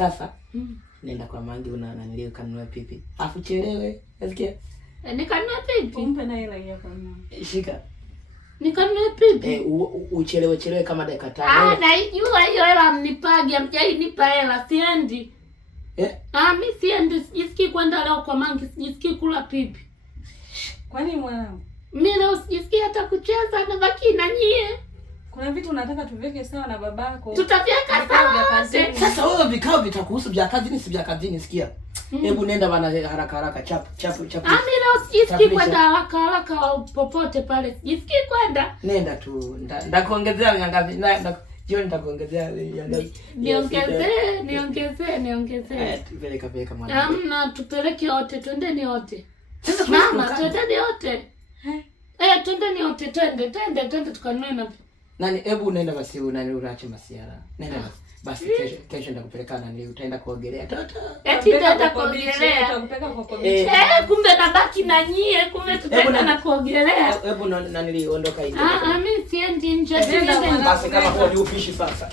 Sasa nenda kwa Mangi unanilio kanunue pipi. Afu chelewe. Nasikia? Nikanunue pipi. Kumpe na hela yako mama. Shika. Nikanunue pipi. Uchelewe kama dakika 5. Naijua hiyo hela mnipage, hamjainipa hela, siendi. Mimi siendi, sijisikii kwenda leo kwa Mangi, sijisikii kula pipi. Kwani mwanangu? Mimi leo sijisikii hata kucheza, nabaki na nyie. Kuna vitu unataka tuweke sawa na babako. Tutaviweka sawa. Sasa wewe vikao vitakuhusu vya kazini, si vya kazini, sikia. Hebu nenda bana haraka chapu. Mimi leo sijisikii kwenda haraka popote pale. Sijisikii kwenda. Nenda tu. Ndakuongezea ngapi? Jioni nitakuongezea. Niongezee. Peleka mwana. Tupeleke wote, twendeni wote. Sasa mama, twendeni wote. Twendeni wote, twende tukanunue na nani. Hebu nenda basi, unaache masiara. Nenda basi kesho nitakupeleka nani, utaenda kuogelea toto. Tutaenda kuogelea. Tutakupeleka kwa kobichi. Kumbe nabaki na nyie, kumbe tutaenda na kuogelea. Hebu nani ondoka hivi. Mimi siendi nje. Basi kama kwa upishi sasa.